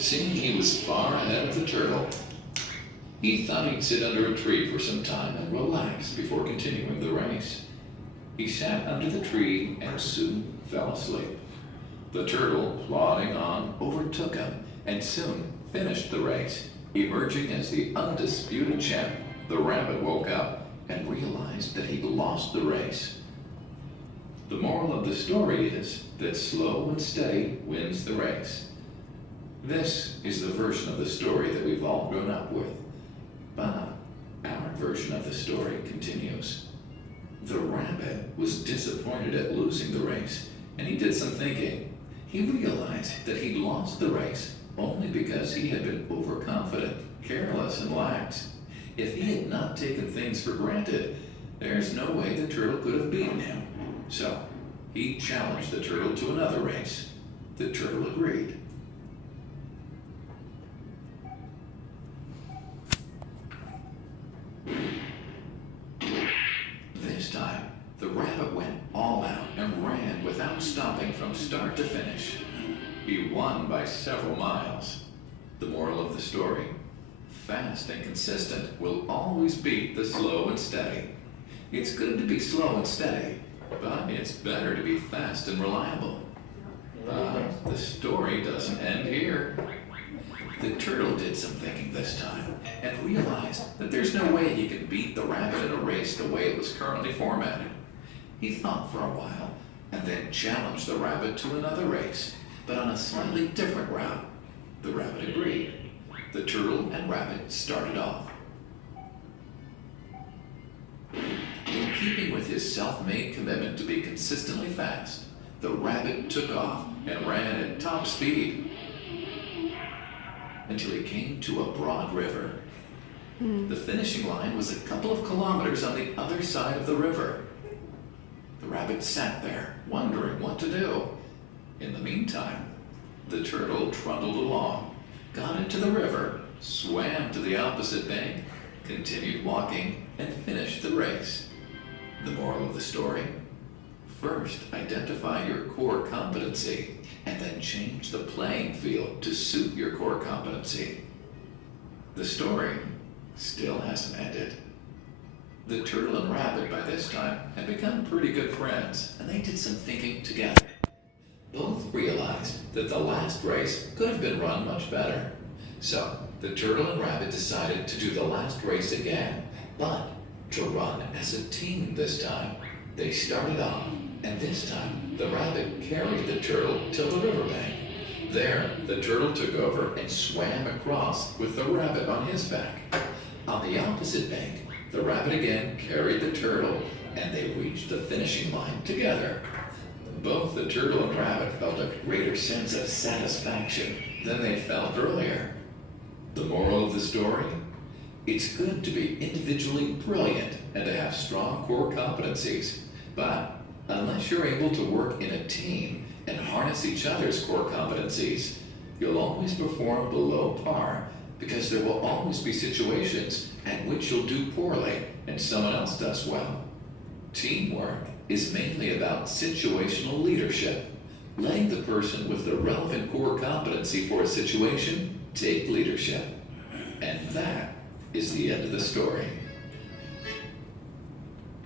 Seeing he was far ahead of the turtle, he thought he'd sit under a tree for some time and relax before continuing the race. He sat under the tree and soon fell asleep. The turtle, plodding on, overtook him and soon finished the race. Emerging as the undisputed champ, the rabbit woke up and realized that he'd lost the race. The moral of the story is that slow and steady wins the race. This is the version of the story that we've all grown up with. But our version of the story continues. The rabbit was disappointed at losing the race, and he did some thinking. He realized that he'd lost the race only because he had been overconfident, careless, and lax. If he had not taken things for granted, there's no way the turtle could have beaten him. So, he challenged the turtle to another race. The turtle agreed. This time, the rabbit went all out and ran without stopping from start to finish. He won by several miles. The moral of the story: fast and consistent will always beat the slow and steady. It's good to be slow and steady, but it's better to be fast and reliable. But the story doesn't end here. The turtle did some thinking this time and realized that there's no way he could beat the rabbit in a race the way it was currently formatted. He thought for a while and then challenged the rabbit to another race, but on a slightly different route. The rabbit agreed. The turtle and rabbit started off. In keeping with his self-made commitment to be consistently fast, the rabbit took off and ran at top speed until he came to a broad river. The finishing line was a couple of kilometers on the other side of the river. The rabbit sat there, wondering what to do. In the meantime, the turtle trundled along, got into the river, swam to the opposite bank, continued walking, and finished the race. The moral of the story: first, identify your core competency, and then change the playing field to suit your core competency. The story still hasn't ended. The turtle and rabbit by this time had become pretty good friends, and they did some thinking together. Both realized that the last race could have been run much better. So, the turtle and rabbit decided to do the last race again, but to run as a team this time. They started off, and this time, the rabbit carried the turtle till the riverbank. There, the turtle took over and swam across with the rabbit on his back. On the opposite bank, the rabbit again carried the turtle, and they reached the finishing line together. Both the turtle and rabbit felt a greater sense of satisfaction than they felt earlier. The moral of the story: it's good to be individually brilliant and to have strong core competencies, but unless you're able to work in a team and harness each other's core competencies, you'll always perform below par, because there will always be situations at which you'll do poorly and someone else does well. Teamwork is mainly about situational leadership, letting the person with the relevant core competency for a situation take leadership. And that is the end of the story.